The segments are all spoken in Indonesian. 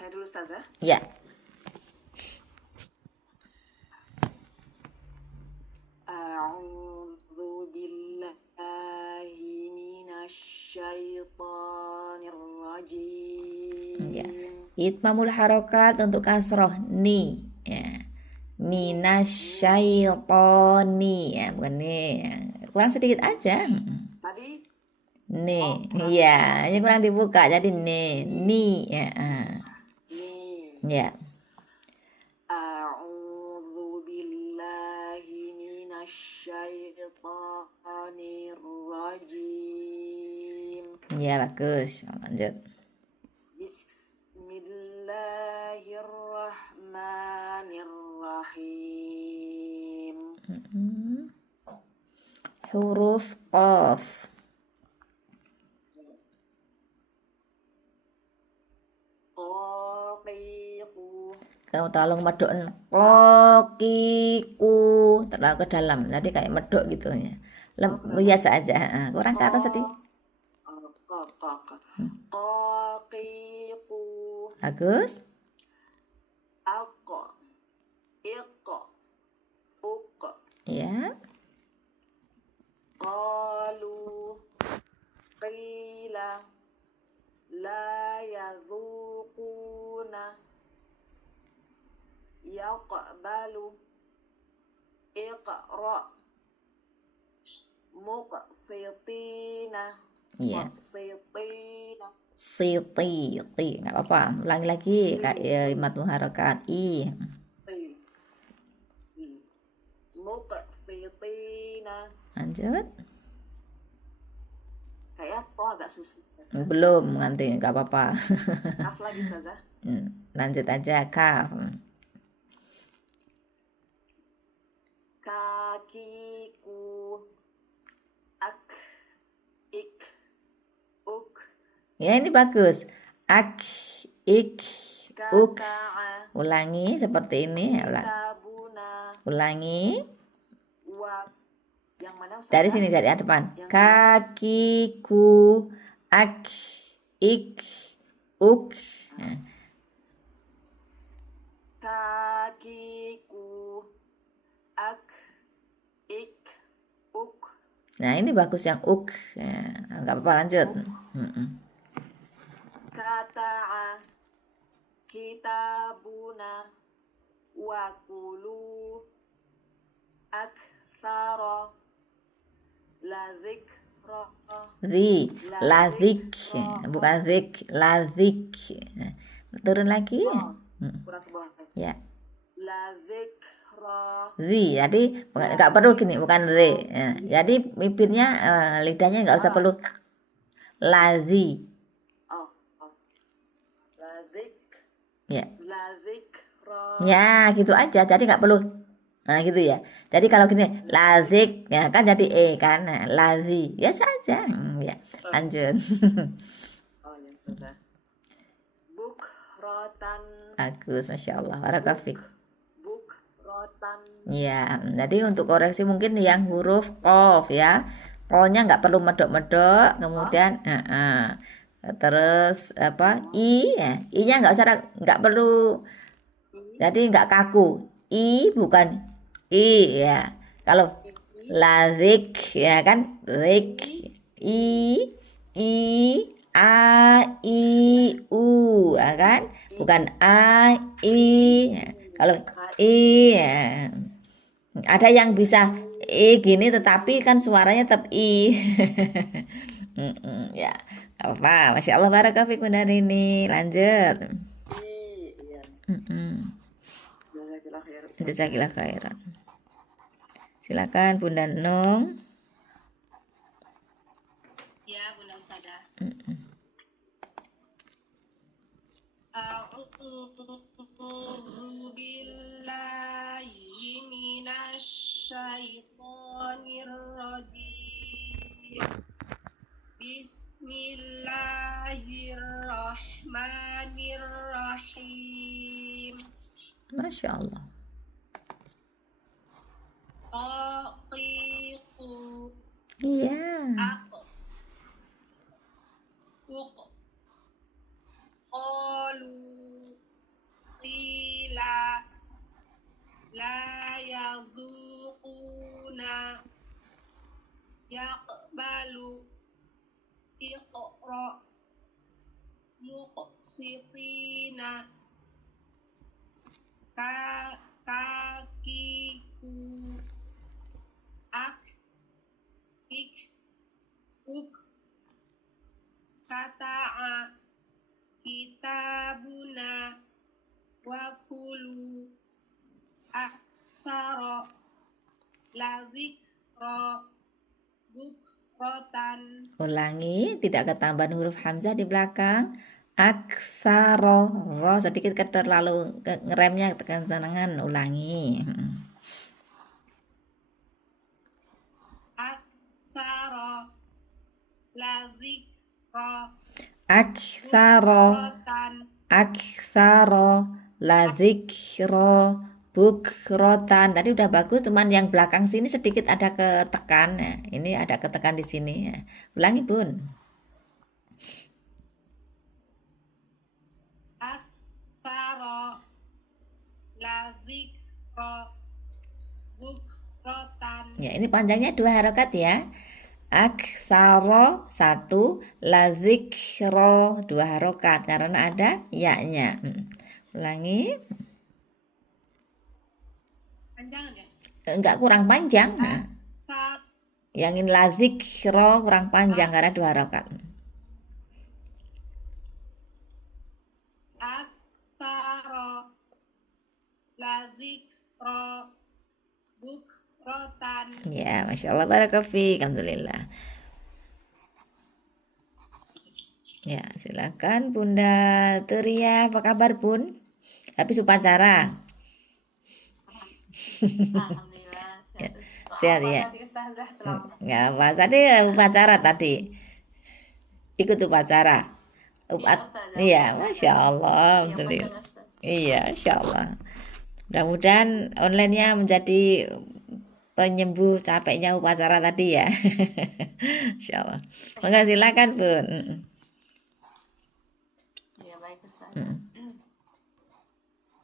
Saya dulu Ustazah. Ya. A'udzu billahi minasyaitonir rajim. Ya. Itmamul harokat untuk kasroh ni. Ya. Minasyaitoni. Ya, bukan ni. Kurang sedikit aja. Tadi Nih, kurang iya, ini kurang dibuka jadi nih, ya, nih. ya, A'udzu billahi minasyaitonir rajim. ya bagus. Lanjut. Bismillahirrahmanirrahim. Huruf qaf. Qaqiqu. Kamu terlalu medok, kokiku terlalu ke dalam, jadi kayak medok gitu ya. Biasa aja, kurang ke atas sedikit. Qaqiqu. Bagus. Aqa. Iqa. Uqa. Ya. Qalu. Qila. La yadhuquna. Yaqbalu. Iqra. Muqsitina. Iya. Muqsitina. Siti, nggak apa-apa. Ulangi lagi kak, matu harokat i. Muqsitina. Lanjut. Kayak toh agak susah. Belum nanti nggak apa-apa. Kaf lagi Ustazah. Lanjut aja kaf. Kakiku. Ak. Ik. Uk. Ya ini bagus. Ak, ik, uk. Kata'a. Ulangi seperti ini. Kitabuna. Ulangi. Wa. Yang mana Ustazah? Dari sini dari depan. Kakiku, ak, ik, uk. Kakiku. Ak. Ik. Uk. Nah ini bagus yang uk. Nggak apa-apa lanjut. Kata'a. Kitabuna. Wa kulu. Aktsara. La zikra. Lazik, bukan zik, lazik. Turun lagi. Kurang ke bawah. Ya. La zikra. Jadi nggak perlu gini, bukan z. Jadi bibirnya, lidahnya nggak usah perlu lazi. Lazik. Ya. La zikra. Ya, gitu aja. Jadi nggak perlu. Nah, gitu ya. Jadi kalau gini, lazik, ya kan jadi kan. Nah, lazi. Biasa aja. Ya. Lanjut. Oh, ya sudah. Bukrotan. Bagus, Masya Allah. Barakafik. Bukrotan. Ya, jadi untuk koreksi mungkin yang huruf qaf ya. Qafnya nggak perlu medok-medok, kemudian terus apa? I ya. I-nya nggak perlu. Jadi nggak kaku. I bukan I ya. Kalau lazik ya kan, zik. I a i u ya kan, bukan a i ya. Kalau i ya. Ada yang bisa gini tetapi kan suaranya tetap i. Ya apa, Masya Allah, barakafik Bunda Rini. Lanjut. Jazakallah khairan. Silakan Bunda Nung. Ya, Bunda Ustazah. A'udzu billahi minasyaitonir rajim. Bismillahirrahmanirrahim. Masya Allah. Qaqiqu. Iya. Ak. Uq. Qalu. iqra muqsitina kakiku ak ik uk kata'a kitabuna wa kulu aksara lazikra bukratan. Ulangi, tidak ketambahan huruf hamzah di belakang. Aksaro, ro sedikit terlalu ngeremnya tekan senangan. Ulangi. Aksara lazikra Aksaro, bukratan. aksaro, la dzikro, bukrotan. Tadi udah bagus, teman yang belakang sini sedikit ada ketekan ya. Ini ada ketekan di sini ya. Ulangi, Bun. Aksara lazikra bukratan. Ya, ini panjangnya 2 harokat ya. Aksaro 1, la dzikro 2 harokat karena ada ya-nya. Ulangi. Panjangan ya? Enggak kurang panjang. Nah, yang ini la dzikro kurang panjang karena 2 harokat. Aksara lazikra bukratan. Ya, Masya Allah, barakafik, alhamdulillah. Ya, silakan Bunda Turia, apa kabar Bun? Habis upacara. Alhamdulillah. Ya, sehat ya. Tadi Ustazah telah Nggak apa, tadi upacara tadi. Ikut upacara. Iya, Masya Allah, alhamdulillah. Iya, Masya Allah. Mudah-mudahan online-nya menjadi penyembuh capeknya upacara tadi ya. Insya Allah. Maka silakan Bun. Ya baik Ustaz. Mm.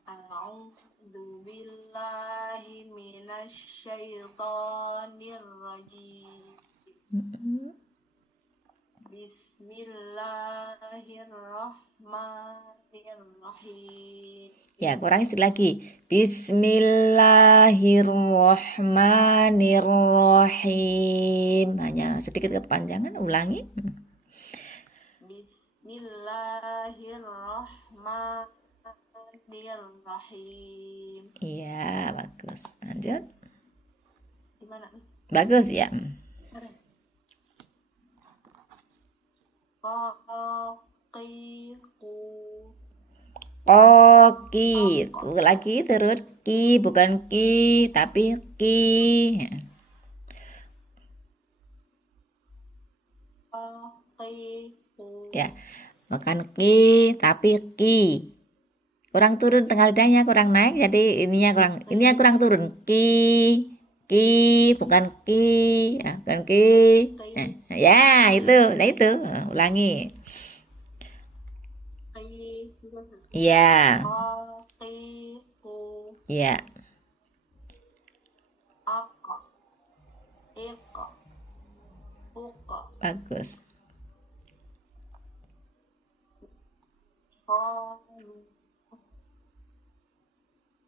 A'udzu billahi minasy syaithanir rajim. Bismillahirrahmanirrahim. Ya, kurangi lagi. Bismillahirrahmanirrahim. Hanya sedikit kepanjangan, ulangi. Bismillahirrahmanirrahim. Iya, bagus. Lanjut. Gimana? Bagus ya. Qaqiqu. Koki. Lagi terus ki, bukan ki, tapi ki. Qaqiqu. Ya, bukan ki, tapi ki. Kurang turun tengah lidahnya, kurang naik, jadi ininya kurang turun. Ki, bukan ki, bukan ki. Ya, itu, nah itu. Ulangi. Ya, Qaqiqu. ya, Aqa. Iqa. Uqa. bagus. Qalu.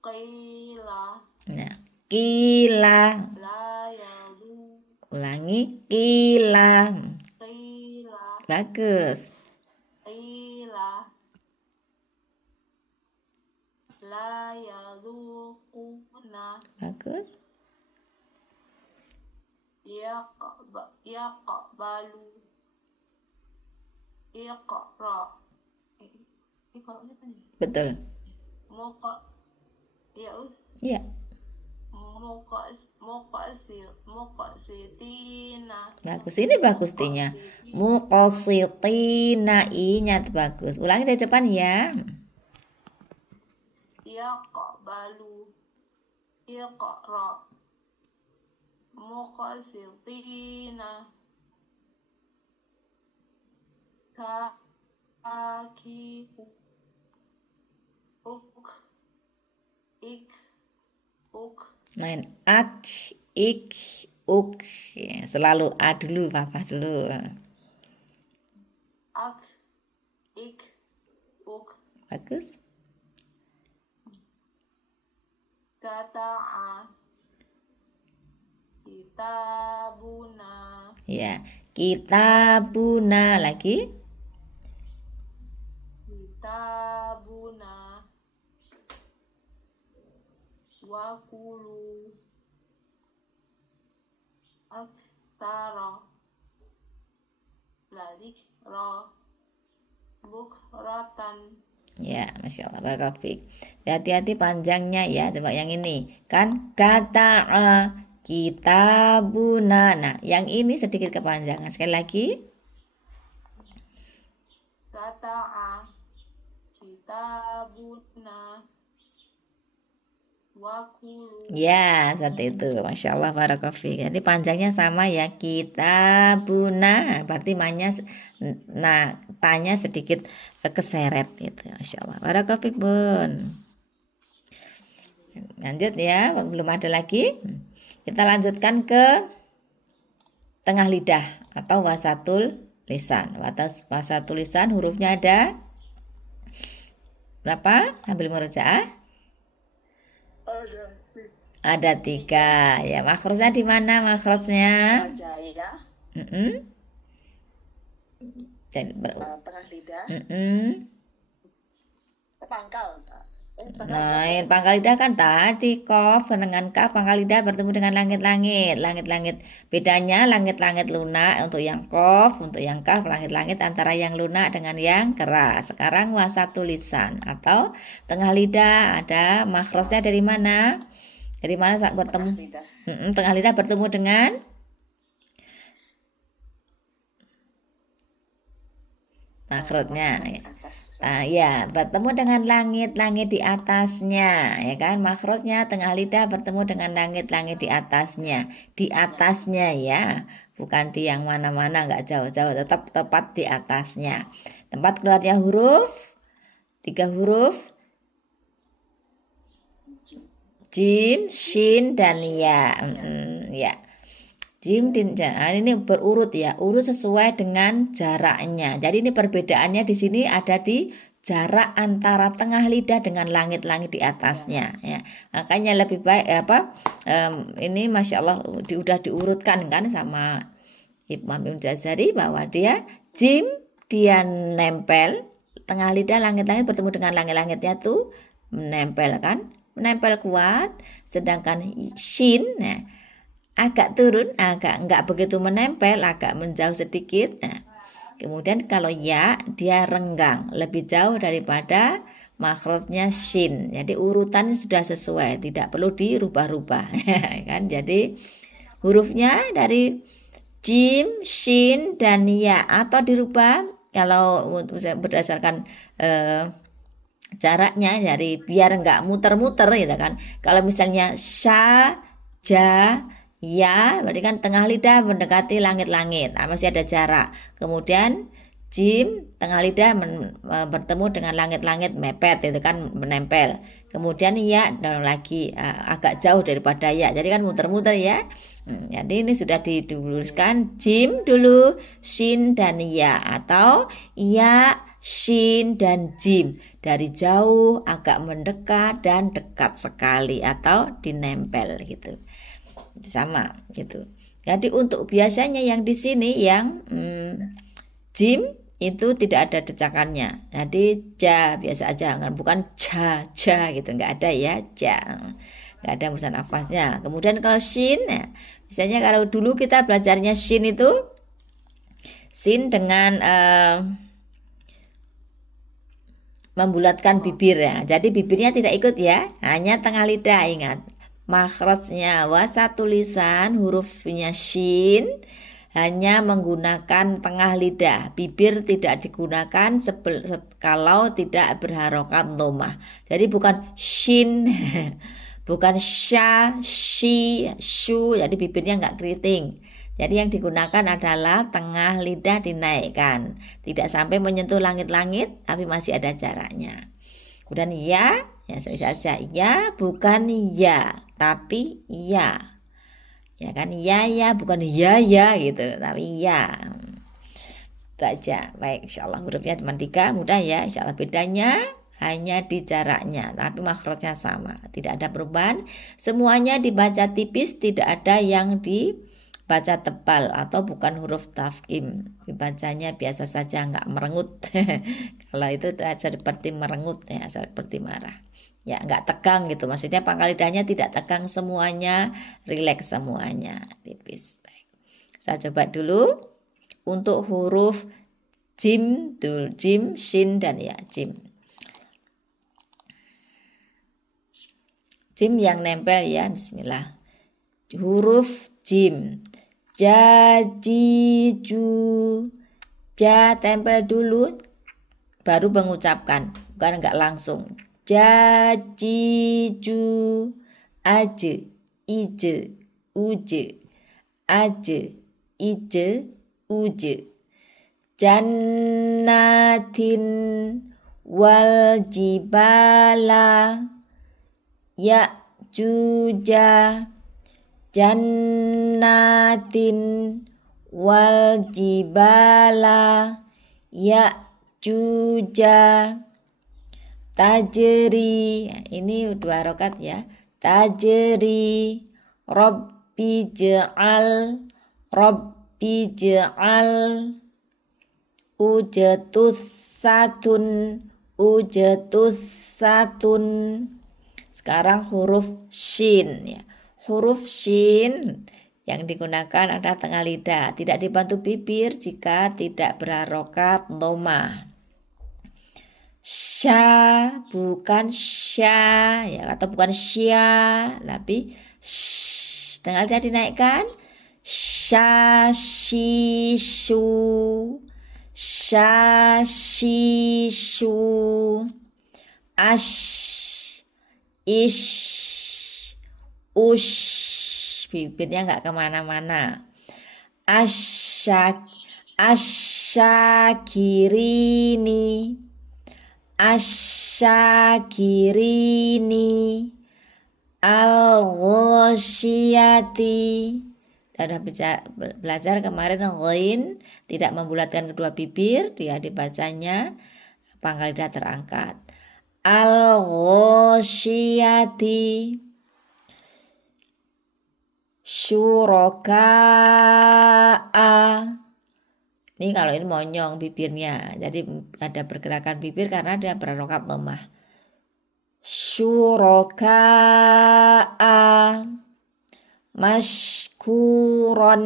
Qila. Nah, kila. La yadu. Ulangi, kila. Qila. Bagus. Qila. La yaduquna. Bagus. Yaqbalu. Iqra. Iqra'nya apa nih? Betul. Muqa. Ya Ya, muqasitina. bagus. Ini bagus tinya. Muqasitina, i-nya bagus. Ulangi dari depan ya. Yaqbalu. Iqra. Muqasitina. Kakiku. Uk. Ik. Uk. Main ak, ik, uk. Ya, selalu a dulu, papa dulu. ak, ik, uk, Bagus. kata a, kitabuna, Ya, kitabuna lagi. kitabuna, wakulu, aktara, ladikra, bukratan. Ya, Masya Allah, barakallahu. Hati-hati panjangnya ya. Coba yang ini. Kan kata kitabuna. Nah, yang ini sedikit kepanjangan. Sekali lagi. Kata a, kitabuna, wakulu. Ya, seperti itu. Masya Allah, barakallahu. Jadi panjangnya sama ya. Kitabuna. Berarti nah, tanya sedikit keseret gitu. Masya Allah, barakallahu Bun. Lanjut ya, belum ada lagi. Kita lanjutkan ke tengah lidah atau wasatul lisan. Wasatul lisan hurufnya ada berapa? Ambil murojaah. Ada 3 ya. Makhrajnya di mana makhrajnya? Jaya, Jadi tengah lidah, pangkal. nah, pangkal lidah kan tadi kof dengan kaf, pangkal lidah bertemu dengan langit-langit. Langit-langit bedanya langit-langit lunak untuk yang kof, untuk yang kaf langit-langit antara yang lunak dengan yang keras. Sekarang wasatul lisan atau tengah lidah ada makhrajnya dari mana? Dari mana saat bertemu? Tengah lidah bertemu dengan makhrajnya ya. Nah, ya, bertemu dengan langit-langit di atasnya, ya kan? Makhrajnya tengah lidah bertemu dengan langit-langit di atasnya. Di atasnya ya, bukan di yang mana-mana, nggak jauh-jauh, tetap tepat di atasnya. Tempat keluarnya huruf, 3 huruf, jim, shin, dan ya. Ya. Jim dan ini berurut ya, urut sesuai dengan jaraknya. Jadi ini perbedaannya di sini ada di jarak antara tengah lidah dengan langit-langit di atasnya ya. Makanya lebih baik ini Masya Allah udah diurutkan kan sama Imam Ibnu Jazari bahwa dia jim dia nempel tengah lidah langit-langit bertemu dengan langit-langitnya tuh menempel kan, menempel kuat. Sedangkan shin agak turun, agak enggak begitu menempel, agak menjauh sedikit. Nah, kemudian kalau ya dia renggang lebih jauh daripada makhrajnya shin. Jadi urutannya sudah sesuai, tidak perlu dirubah-rubah kan. Jadi hurufnya dari jim, shin, dan ya atau dirubah kalau berdasarkan jaraknya, jadi biar enggak muter-muter gitu kan. Kalau misalnya sya, ja, ya, berarti kan tengah lidah mendekati langit-langit. Nah, masih ada jarak. Kemudian jim, tengah lidah bertemu dengan langit-langit mepet, itu kan menempel. Kemudian ya, dan lagi agak jauh daripada ya. Jadi kan muter-muter ya. Jadi ini sudah dituliskan jim dulu, shin dan ya, atau ya, shin dan jim. Dari jauh, agak mendekat, dan dekat sekali atau dinempel gitu. Sama gitu. Jadi untuk biasanya yang di sini yang jim itu tidak ada decakannya. Jadi ja biasa aja, bukan ja gitu, nggak ada ya ja, nggak ada hembusan nafasnya. Kemudian kalau shin, misalnya kalau dulu kita belajarnya shin itu shin dengan membulatkan bibir ya. Jadi bibirnya tidak ikut ya, hanya tengah lidah. Ingat. Makhrajnya wasatul lisan hurufnya shin hanya menggunakan tengah lidah, bibir tidak digunakan kalau tidak berharokat dhammah. Jadi bukan shin, bukan sya, shi, shu, jadi bibirnya nggak keriting. Jadi yang digunakan adalah tengah lidah dinaikkan, tidak sampai menyentuh langit-langit, tapi masih ada jaraknya. Kemudian ya saja ya bukan ya, tapi ya. Ya kan ya bukan ya gitu, tapi ya. saja. Baik, insyaallah hurufnya cuma 3, mudah ya. Insyaallah bedanya hanya di jaraknya, tapi makhrajnya sama, tidak ada perubahan. Semuanya dibaca tipis, tidak ada yang dibaca tebal atau bukan huruf tafkhim. Dibacanya biasa saja, nggak merengut. Kalau itu seperti merengut ya, seperti marah. Ya, nggak tegang gitu. Maksudnya pangkal lidahnya tidak tegang semuanya, rileks semuanya, tipis. Baik. Saya coba dulu untuk huruf jim, jim, shin dan ya, jim. Jim yang nempel ya, bismillah. Huruf jim. Ja, ji, ju. Ja tempel dulu, baru mengucapkan, bukan enggak langsung. Ja, ji, ju. Aje, ije, uje. Aje, ije, uje. Jannatin wal jibala Ya'juja jannatin wal jibala Ya'juja tajri, ini 2 harokat ya, tajri Rabbi ja'al ujetus satun. Sekarang huruf shin ya. Huruf shin yang digunakan adalah tengah lidah, tidak dibantu bibir jika tidak berharokat dhamma. Sya bukan sya ya, atau bukan sya, tapi sh, tengah lidah dinaikkan. Sya shishu, sya shishu. Ash, ish, ush, bibirnya nggak kemana-mana. Asyakirini, al-ghosyati. Kita sudah belajar kemarin ghain tidak membulatkan kedua bibir, dia dibacanya pangkal lidah terangkat. Al-ghosyati syuraka'a. Ini kalau ini monyong bibirnya, jadi ada pergerakan bibir karena dia berharokat lemah. Syuraka'a mashkuron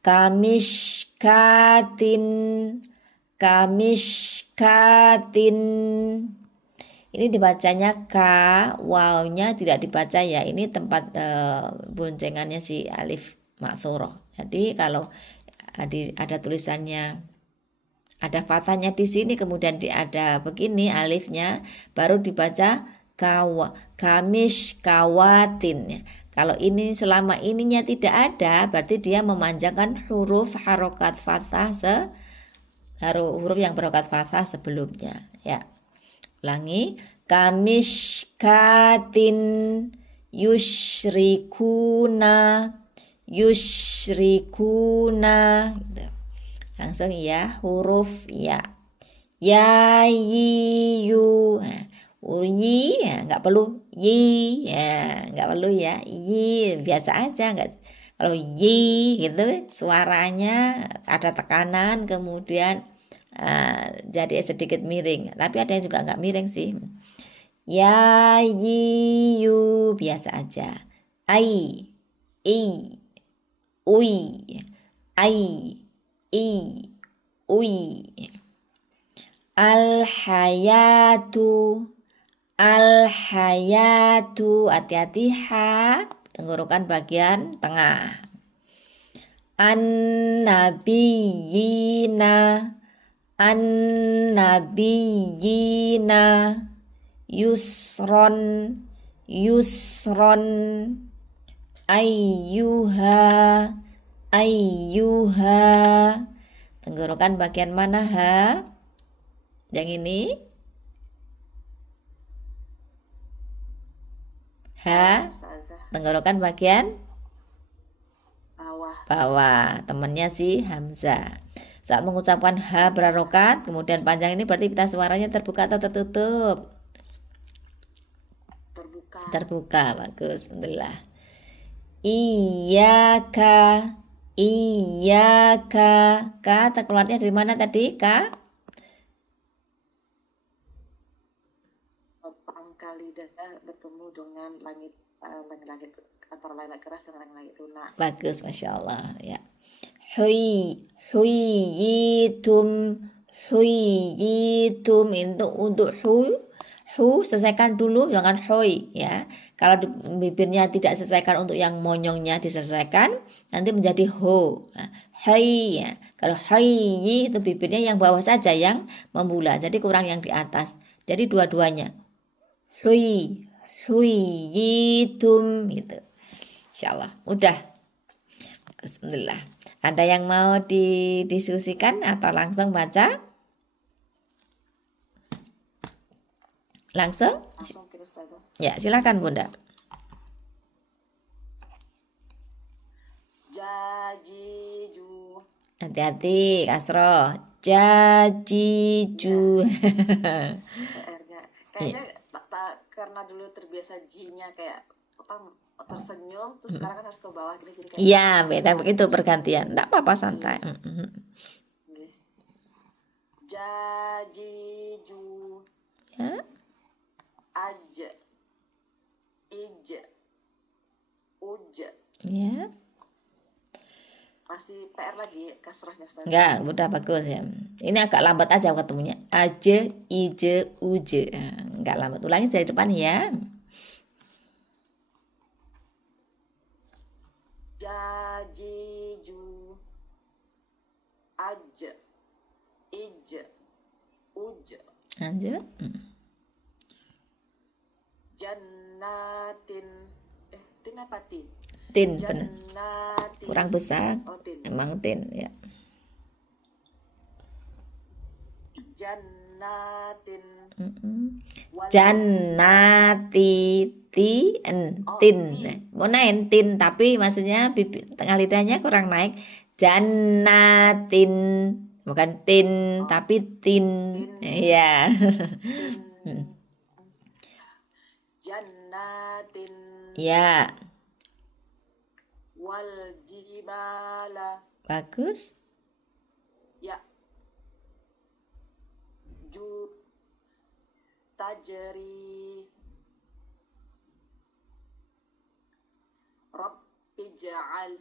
kamishkatin. Ini dibacanya ka, wawnya tidak dibaca ya. Ini tempat boncengannya si alif maksurah. Jadi kalau ada tulisannya, ada fathahnya di sini, kemudian ada begini alifnya, baru dibaca kamishkawatin ya. Kalau ini selama ininya tidak ada, berarti dia memanjangkan huruf harokat fathah huruf yang berharokat fathah sebelumnya ya. Ulangi, kamishkatin yushrikuna gitu. Langsung ya, huruf ya. Ya, yu. Yi ya, nggak perlu yi ya, nggak perlu ya. Yi biasa aja, nggak. Kalau yi gitu suaranya ada tekanan, kemudian jadi sedikit miring, tapi ada yang juga nggak miring sih. Ya, yu biasa aja. Ai, i, ui, ai, i, ui. Al-hayatu, hati-hati ha, tenggorokan bagian tengah. An-nabiyina, yusron, ayyuha. Tenggorokan bagian mana ha? Yang ini ha, tenggorokan bagian bawah, temannya si Hamzah. Saat mengucapkan ha berharokat, kemudian panjang ini berarti pita suaranya terbuka atau tertutup? Terbuka, bagus. Alhamdulillah. Iyaka, kata keluarnya dari mana tadi, Kak? Pangkal lidah bertemu dengan langit antara langit keras dan langit lunak. Bagus, masya Allah. Ya. Huyitum, itu untuk selesaikan dulu, jangan huy ya. Kalau di bibirnya tidak selesaikan, untuk yang monyongnya diselesaikan, nanti menjadi ho. Nah, ya. Kalau hoi itu bibirnya yang bawah saja yang membulat, jadi kurang yang di atas. Jadi dua-duanya. Huyitum gitu. Insyaallah udah. Bismillah. Ada yang mau didiskusikan atau langsung baca? Langsung? Ke Ustazah. Ya, silakan Bunda. Jajiju. Hati-hati, Kasro. Jajiju. PR-nya. Kayaknya karena dulu terbiasa J-nya kayak tersenyum, terus sekarang kan harus ke bawah gini, jadi kayak Iya, beda begitu pergantian. Enggak apa-apa, santai. Jajiju. Ya. Aj. Ij. Uj. Ya. Masih PR lagi kasrahnya Ustazah. Enggak, udah bagus ya. Ini agak lambat aja ketemunya. Aje, ije, uje. Enggak lambat. Ulangi dari depan ya. Jajiju. Aj. Ij. Uj. Lanjut. Jannatin. Tin apa tin? Tin, benar. Jannatin. Kurang besar. Oh, tin. Emang tin ya. Jannatin. Jannati tin. Mau naik tin, tapi maksudnya tengah lidahnya kurang naik. Jannatin, bukan tin, tapi tin. Iya. Jannatin. Ya. Wal jibala. Bagus. Ya. Tajri. Rabbi ja'al.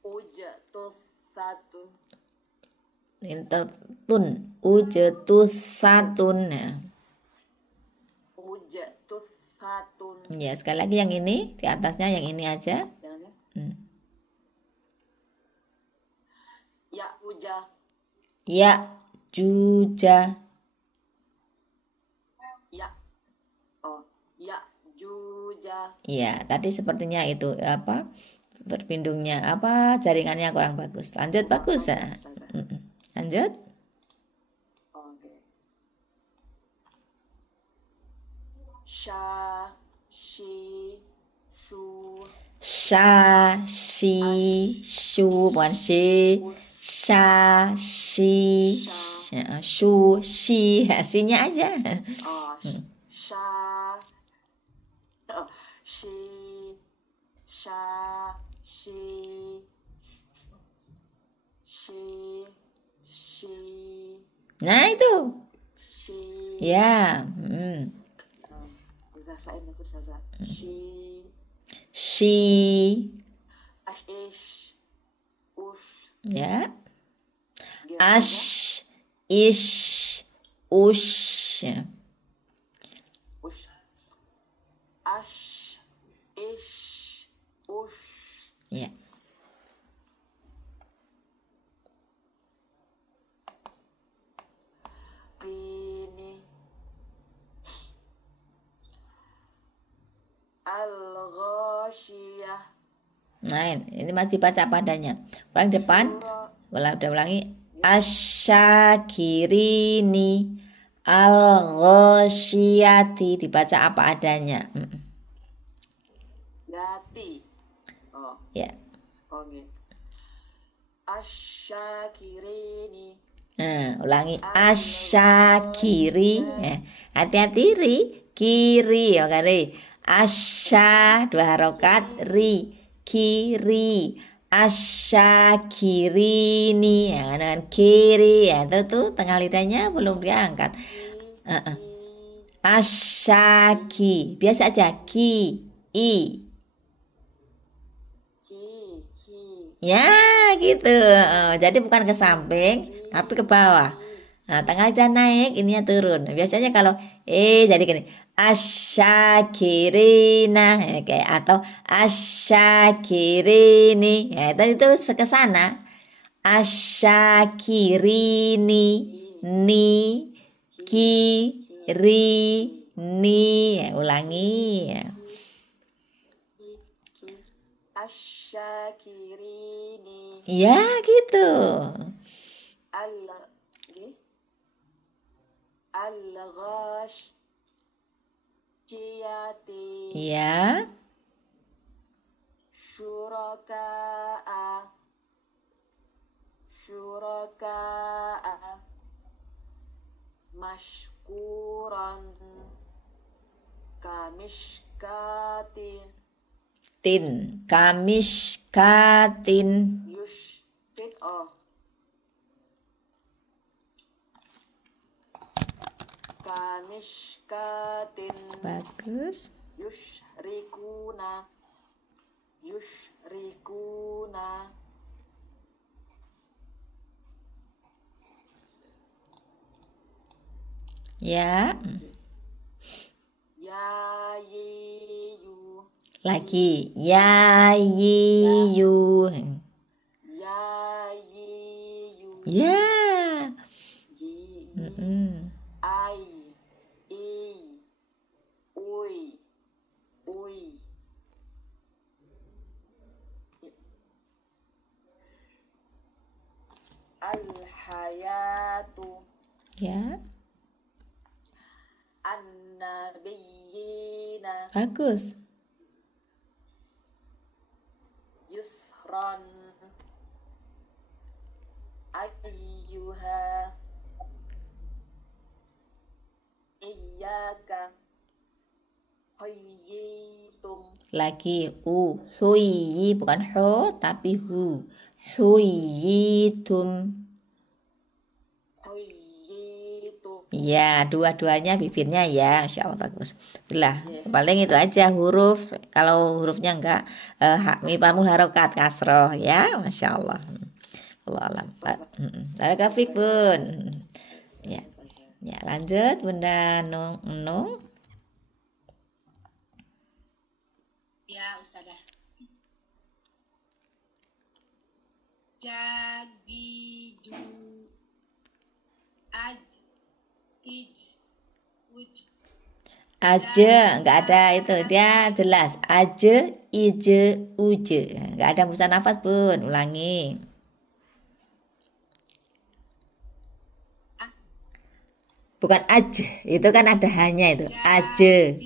Ujtusatun. Tun, ujetusatun. Ujtusatun. Ya, sekali lagi yang ini, di atasnya yang ini aja. Ya uja. Ya juja. Ya juja. Ya, tadi sepertinya itu apa? Berpindungnya apa? Jaringannya kurang bagus. Lanjut, bagus ya. Lanjut. Oke. Sha, shi, shu. Sha, shi, shu, bukan shi. Sha, shi, shu, shi. Sinya aja. Sha, shi, sha, shi, shi, shi. Nah, itu. Shi. Ya. Rasain itu Ustazah. Shi. Ish. Ush. Ya. Ash, ish, ush. Ush. Ash, ish, ush. Ya. Ini. Al-Ghasyiyah. Nah, ini masih baca padanya. Ulang depan. Udah ulangi. Asyakirini al-ghasyiyati, dibaca apa adanya. Yati. Oh, Ya. oh gitu. Asyakirini. Ulangi asyakiri. Hati-hati ri, kiri ya kali. Asya dua harokat ri, kiri. Asyakirini ya, dengan kiri ya, itu tuh tengah lidahnya belum diangkat. Asyaki biasa aja ki i ya gitu. Jadi bukan ke samping tapi ke bawah. Nah, tengah lidah naik, ininya turun. Biasanya kalau jadi gini, asyakirina ya, kayak atau asyakirini. Ya, itu ke sana. Asyakirini ni kiri ni. Ya, ulangi ya. Asyakirini. Ya gitu. Al-ghashiyati. Ya. Syuraka'a. Mashkuran. Kamishkatin. Kamishkatin. Yushfit Kamishkatin. Bagus. Yushrikuna. Ya. Yayiyu. Lagi yayiyu. Yayiyu. Ya. Ai. Ui. Al-hayatu. Ya. An-nabiyina. Bagus. Yusran. Ayyuha. Iyyaka. Hayyitum. Lagi huyi bukan ho tapi hu. Huyitum. Ya, dua-duanya bibirnya ya, Masya Allah bagus. Itulah, paling itu aja huruf. Kalau hurufnya enggak mipamul harokat kasroh ya, Masya Allah. Allah alam. Barakafik bun. Ya, ya lanjut Bunda Nung. Ya, Ustazah. Jadi aja nggak ada itu, dia jelas aja ije uje, nggak ada hembusan nafas bun. Ulangi. Bukan aja, itu kan ada hanya itu aja.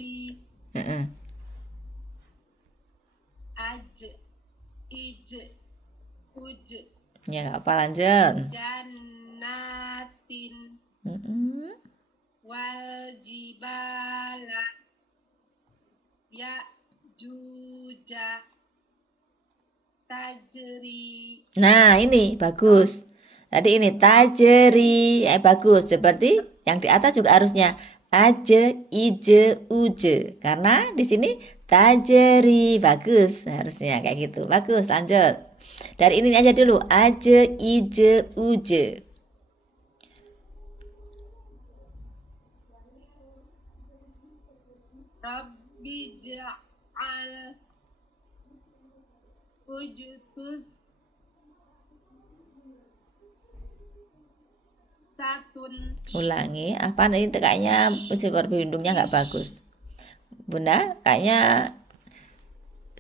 Ya nggak apa, lanjut. Jannatin wal jibala ya juja tajri. Nah ini bagus. Tadi ini tajri, bagus. Seperti yang di atas juga harusnya aje ije uje, karena di sini tajri. Bagus harusnya kayak gitu. Bagus, lanjut. Dari ini aja dulu, aje ije uje. Rabbi ja'al wujudus satun. Ulangi, apa ini kayaknya uji berbindungnya nggak bagus. Bunda, kayaknya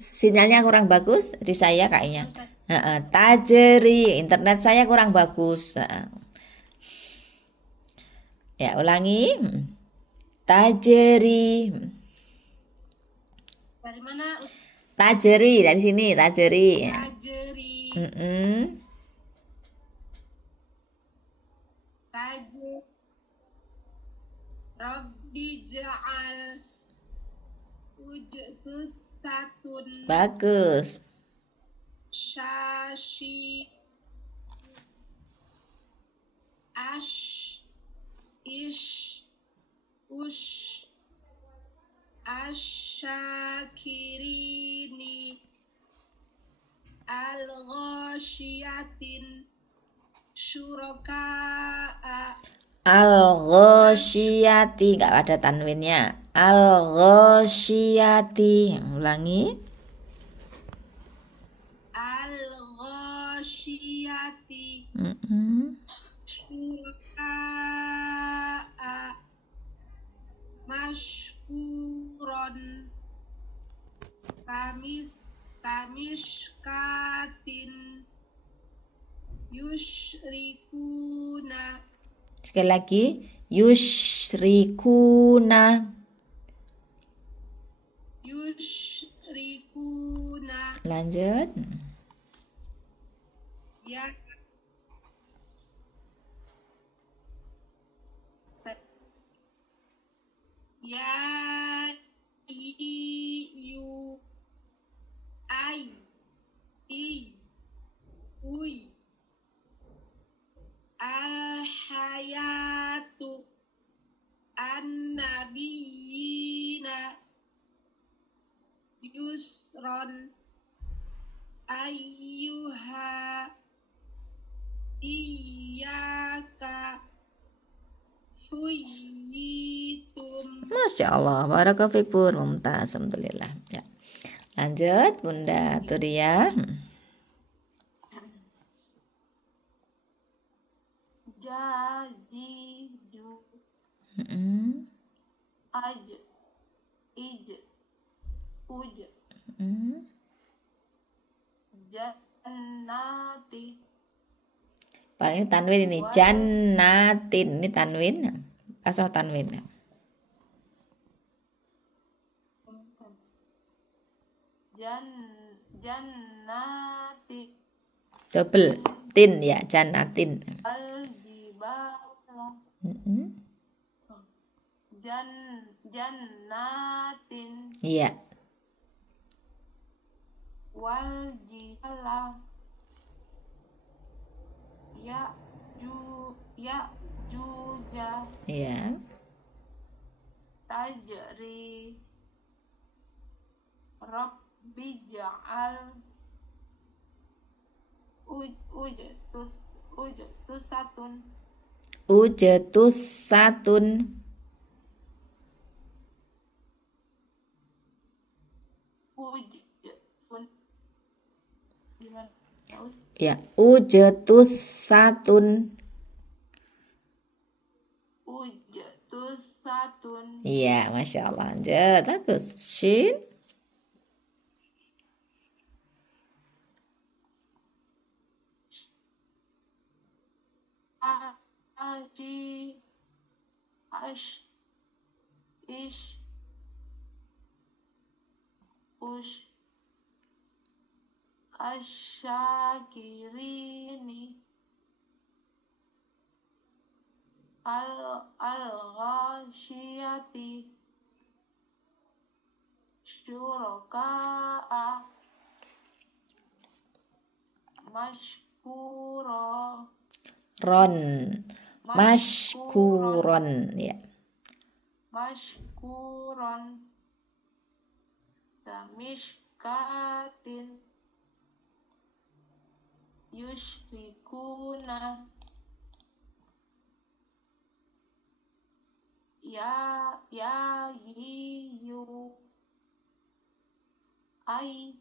sinyalnya kurang bagus di saya kayaknya. Tajeri, internet saya kurang bagus. Ya, ulangi. Tajeri. Dari mana? Tajeri dari sini, tajeri. tajri, Mm-mm. tajri, Rabbi ja'al ujtusatun Bagus. syashi ash ish ush asyakirini al-ghasyiatin syuraka'a Al-ghasyiyati, nggak ada tanwinnya. Al-ghasyiyati. Ulangi. al-ghasyiyati Mm-mm. syuraka'a mashkuron kamishkatin yushrikuna Sekali lagi. Yusyrikuna. Lanjut. ya ya yu ai i ui al hayatu an nabiyina yusron ayyuha iyyaka huyitum. Masya Allah. Barakallahu mumtaz. Alhamdulillah. Ya. Lanjut, Bunda Turia. Jajiju. Mm-mm. Aj. Ij. Uj. Mm-mm. Jannati. Paling tanwin ini. Jannatin. Ini tanwin. Kasrah tanwin. Jannati. Double. Tin ya. Jannatin. Al-jibala. Mm-mm. Jannatin. Iya. Wal jibala. Ya juja. Iya. Tajri. Rabbi ja'al ujtusatun. Ujetus satun. Ujtun. Gimana? Ya. Ujetus satun. Ujtusatun. Iya. Masya Allah. Lanjut. Bagus. Shin. Aji. Ish. Ush. Asyakirini. Al-ghashiyati. Syuraka'a. Mashkura. Ron. Mashkuron. Ya. Mashkuron. Kamishkatin. Yushrikuna. Ya yu ai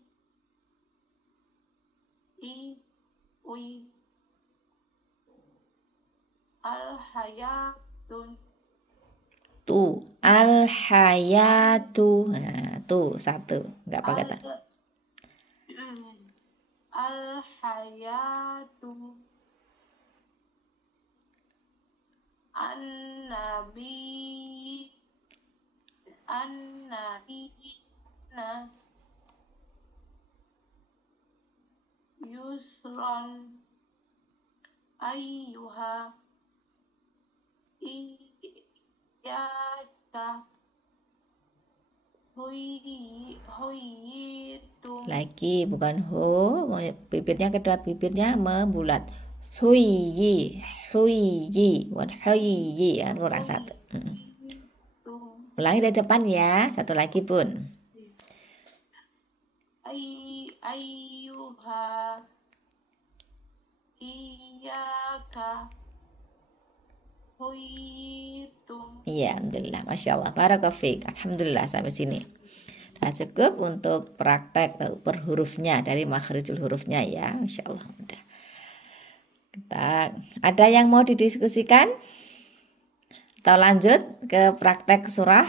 i ui al hayatun. Tu. Al hayatu. Nah, tu satu. Nggak pakai tak. Al hayatu an nabiyina yusron ayyuha iyyaka huyitum Lagi bukan ho, bibirnya kedua bibirnya membulat. Huyi, bukan huyi, ya, kurang satu. huyitum Ulangi dari depan ya, satu lagi pun. ayyuha iyyaka huyitum. Iya, alhamdulillah, masya Allah, barakallahu. Alhamdulillah sampai sini. Nah, cukup untuk praktek per hurufnya dari makhrijul hurufnya ya, masya Allah udah. Ada yang mau didiskusikan? Atau lanjut ke praktek surah?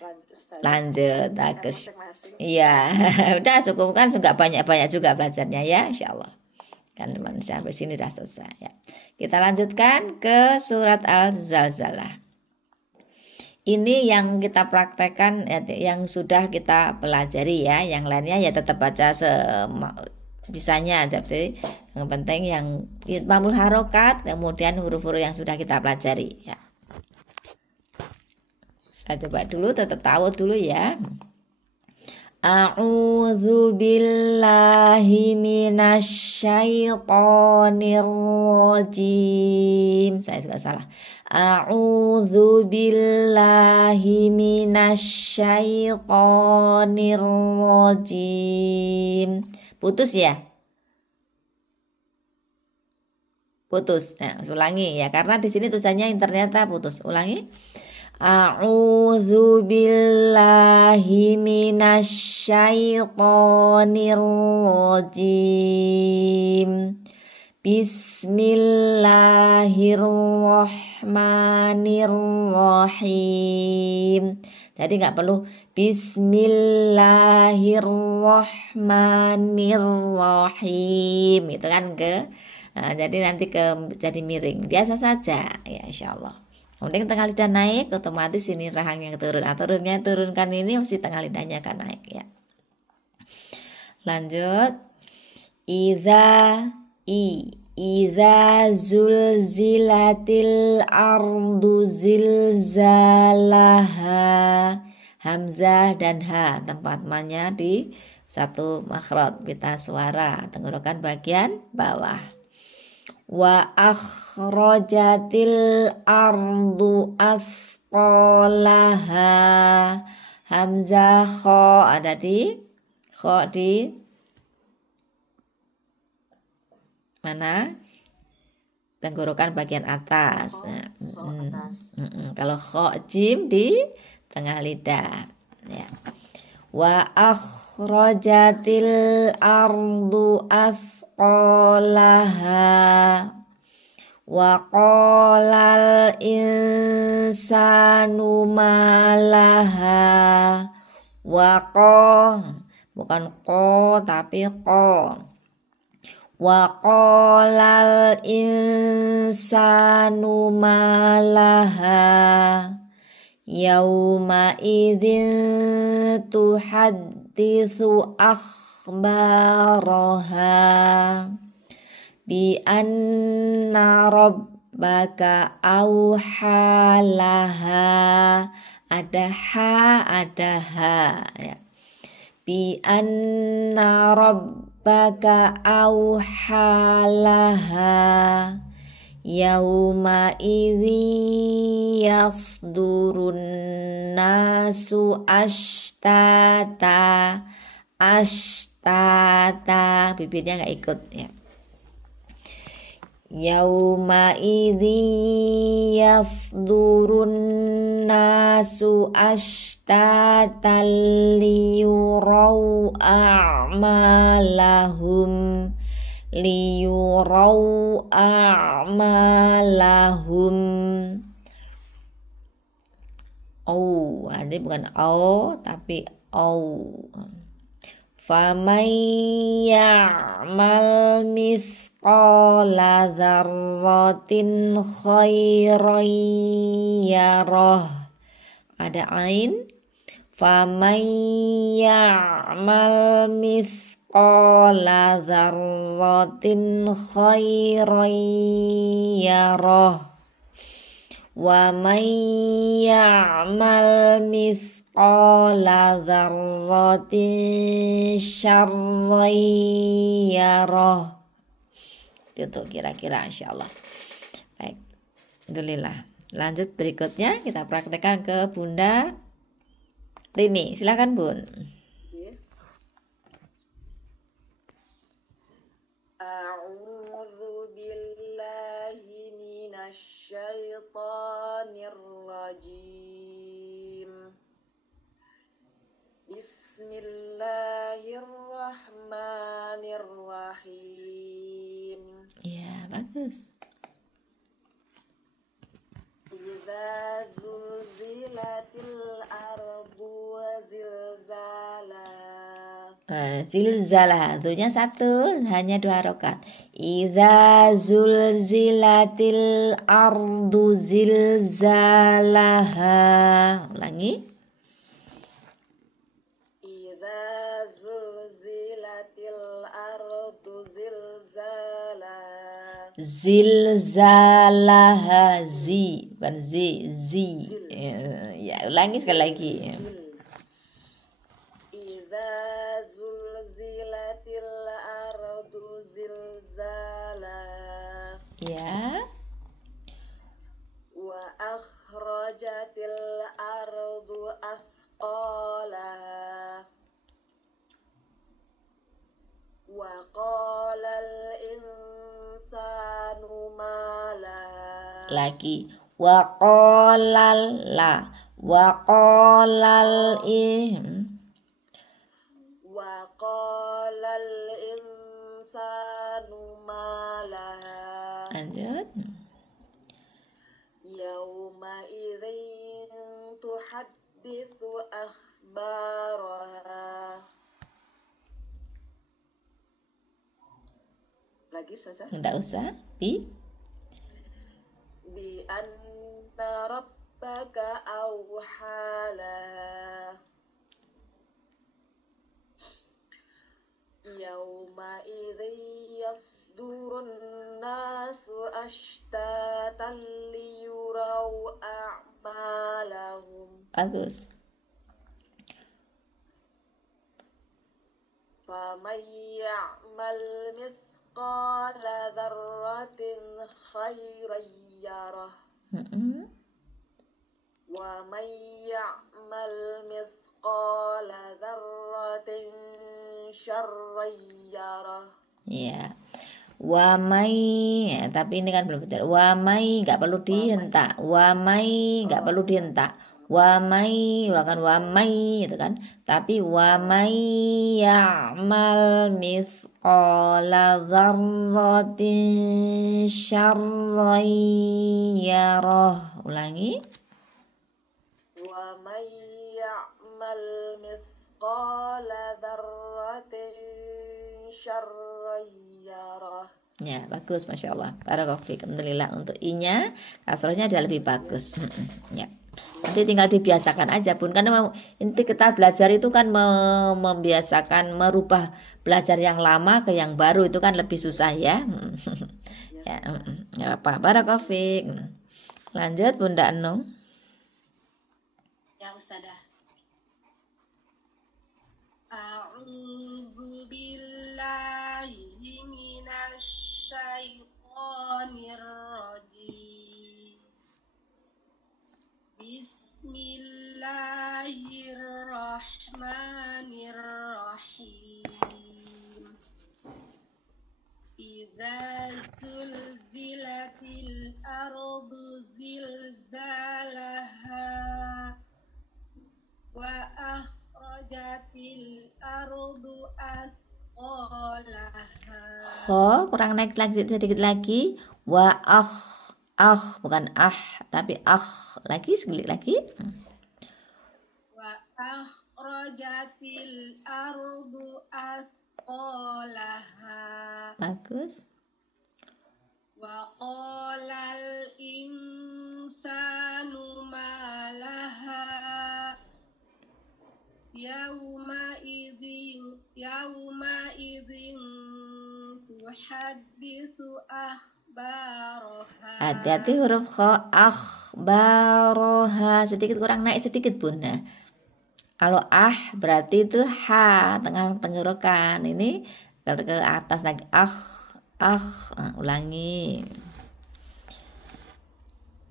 Lanjut Ustaz. Lanjut, Kan bagus. masing-masing. Iya, udah cukup kan juga banyak-banyak juga belajarnya ya, insya Allah. Kan sampai sini sudah selesai ya. Kita lanjutkan ke surat Al-Zalzalah. Ini yang kita praktekkan, yang sudah kita pelajari ya. Yang lainnya ya tetap baca bisanya, tapi yang penting yang mamul harokat, kemudian huruf-huruf yang sudah kita pelajari ya. Saya coba dulu, tetap tahu dulu ya. A'udzu billahi minasyaitonir rajim. Saya juga salah. A'udzu billahi minasyaitonir rajim. Putus ya? Putus. Nah, ulangi ya, karena di sini tulisannya ternyata putus. Ulangi. A'udzu billahi minasyaitonir rajim. Bismillahirrahmanirrahim. Jadi nggak perlu Bismillahirrahmanirrahim, itu kan jadi nanti jadi miring. Biasa saja ya, insyaallah. Kemudian tengah lidah naik, otomatis ini rahangnya turun. Turunnya turunkan ini mesti tengah lidahnya akan naik ya. Lanjut. Idza zulzilatil ardu zilzalaha. Hamzah dan ha tempatnya di satu makhraj pita suara, tenggorokan bagian bawah. Wa akhrajatil ardu athqalaha. Hamzah kha ada di mana? Tenggorokan bagian atas. Kalau kha jim di tengah lidah ya. Wa akhrajatil ardu athqalaha. Wa qalal insanu malaha. Wa bukan ko tapi ko. Wa qalal insanu malaha. Yauma idzin tuhadditsu akhbaraha bi anna rabbaka auhalaha. Ada ha ya. Bi anna rabbaka auhalaha. Yauma idzi yasdurun nasu ashtata. Bibirnya nggak ikut ya. Yauma idzi yasdurun nasu ashtata liyurau a'malahum. Ini bukan tapi faman ya'mal mithqala dzarratin khairan yarah. Ada ain. Faman ya'mal mithqala mithqala dzarratin khairan yarah wa man ya'mal mithqala dzarratin syarran yarah. Itu kira-kira insyaallah. Baik. Alhamdulillah. Lanjut berikutnya kita praktekkan ke Bunda Rini. Silakan Bun. Ya. A'udzu billahi minasy syaithanir rajim. Bismillahirrahmanirrahim. Ya, bagus. Idza zulzilatil ardu zilzalaha. Zilzalah, tuhnya satu, hanya 2 harokat. Idza zulzilatil ardu zilzalaha. Ulangi. Idza zulzilatil ardu zilzalaha. Zilzalaha, zi, bukan zi, zi. Zil. Ya, ulangi sekali lagi. Zil. Idza zulzilatil ardu zilzalaha. Ya, Wa akhrajatil ardu athqalaha. Wa qalal insanu ma laha. lagi. Wa qalal la, wa qalal Wa qalal insanu ma laha. lanjut. Yauma idzin tuhadditsu akhbaraha. Lagi saja. Enggak usah. Bi. Bi anna rabbaka awhala. Yauma idzin yasdurun nasu ashtatan liyuraw a'malahum. Bagus. Faman ya'mal mithqala dzarratin khairan yarah. Wa man ya'mal mithqala dzarratin syarran yarah. Ya. Wa mai, ya, tapi ini kan belum betul. Wa mai enggak perlu dihentak. Wa mai enggak perlu dihentak. Wa mai, bukan wa mai itu kan. Tapi wa mai ya'mal mithqala dzarratin syarran yarah. Ulangi. Wa man ya'mal mithqala dzarratin syarran yarah. Ya, bagus, Masya Allah. Barakallahu. Alhamdulillah. Untuk i-nya, kasrohnya dia lebih bagus. Ya. Nanti tinggal dibiasakan aja Bun. Karena inti kita belajar itu kan membiasakan merubah belajar yang lama ke yang baru. Itu kan lebih susah ya. Ya, nggak apa. Barakallahu. Lanjut Bunda Enung. Ya Ustazah. A'udzu billahi minasy syaithanir rajim. Bismillahirrahmanirrahim. Idza zulzilatil ardu zilzalaha wa akhrajatil ardu asqalaha. Kho, kurang naik lagi sedikit lagi. Wa bukan tapi lagi sekali lagi. Wa akhrajatil ardu asqalaha. Bagus. Wa qalal insanu ma laha. Yauma'idhin tuhaditsu akhbaraha. Hati-hati huruf kho, akhbaroha sedikit kurang naik sedikit bun. Nah, kalau berarti itu ha tengah tenggorokan. Ini ke atas lagi ulangi.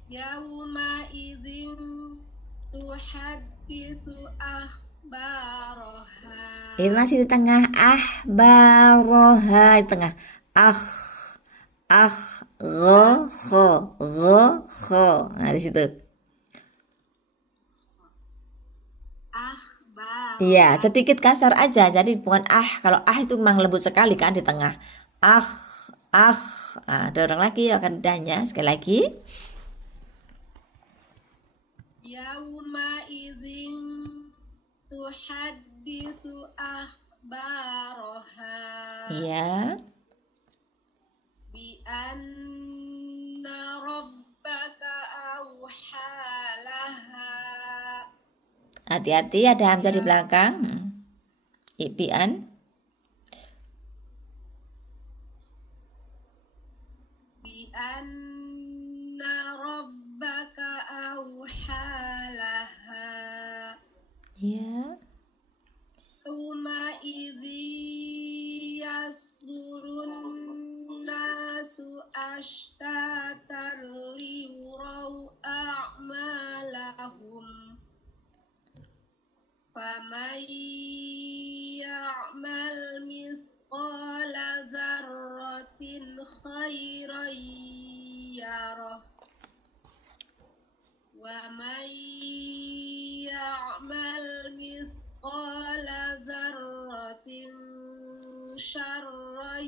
Yauma'idhin tuhaditsu akhbaraha. Ini masih di tengah baroha di tengah kho. Nah di situ. Akhbar. Iya, sedikit kasar aja. Jadi bukan kalau itu memang lembut sekali kan di tengah. Nah, dorong lagi akan lidahnya sekali lagi. Yauma'idhin tuhaditsu akhbaraha. Iya. Bi anna rabbaka awhalaha. Hati-hati ada hamzah di belakang. Ipian. Bi anna rabbaka awhalaha. Iya. Yauma idzi yasdurun nasu ashtatan liyurau a'malahum. Faman ya'mal mithqala dzarratin khairan yarah. Wa man ya'mal mithqala dzarratin syarran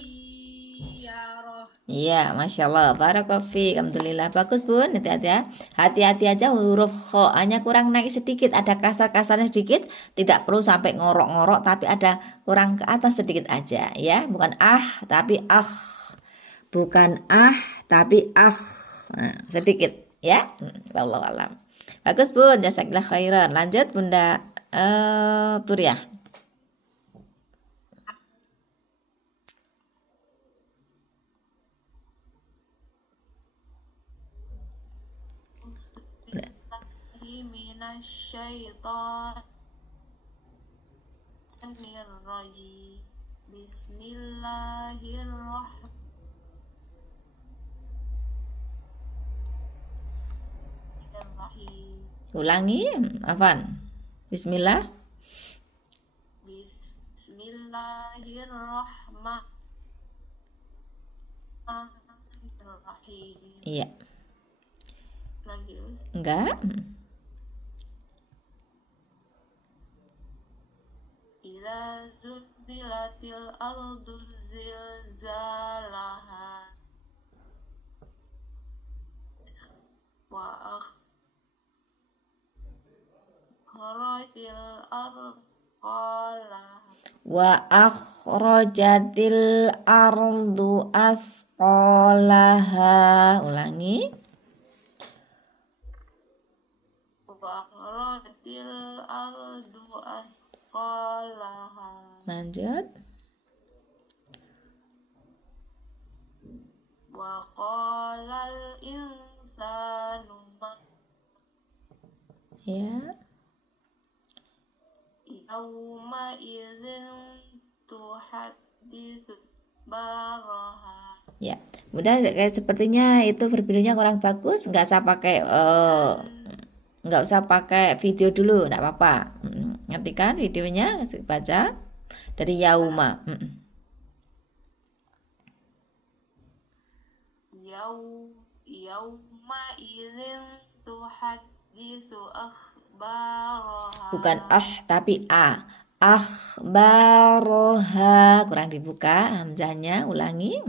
yarah. Iya, Masya Allah, barakofi, alhamdulillah, bagus bun, hati-hati ya. Hati-hati aja huruf kho, hanya kurang naik sedikit, ada kasar-kasarnya sedikit, tidak perlu sampai ngorok-ngorok, tapi ada kurang ke atas sedikit aja, ya. Bukan tapi bukan tapi nah, sedikit, ya. Wallahu alam. Bagus bun, jazakallah khairan. Lanjut Bunda Turiah. Minasyaitonirrajim. Bismillahirrahmanirrahim. Ulangi, Afan. Bismillah. Bismillahirrahmanirrahim. Iya. Lagi. Enggak. Idza zulzilatil ardu zilzalaha wa akhrajatil ardu qalaha. Wa akhrajatil ardu asqalaha. Ulangi. Wa akhrajatil ardu asqalaha. Lanjut. Wa qalal insanu ma Ya. yauma idzin tuhadditsu baraha. Ya. Mudah sepertinya itu videonya kurang bagus, nggak usah pakai video dulu, nggak apa-apa. Nanti kan videonya baca dari yauma. Yauma idzin tuhadditsu akhbaraha. Bukan tapi akhbaroha, kurang dibuka hamzahnya. Ulangi.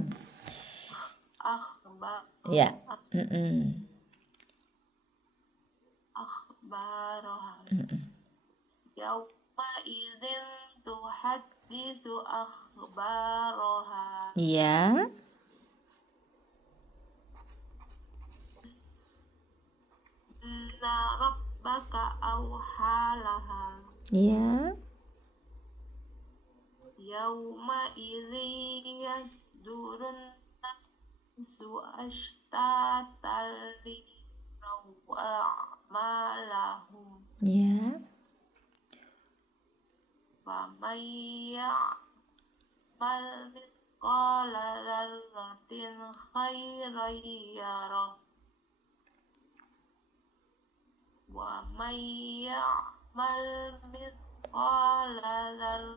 Ya. Akhbaraha. Yauma idzin tuhadditsu akhbaraha. Iya. Inna rabbaka awhalaha. Iya. يومئذ يصدر الناس أشتاتا ليروا أعمالهم Ya. فمن يعمل مثقال ذرة خيرا يره ومن يعمل مثقال ذرة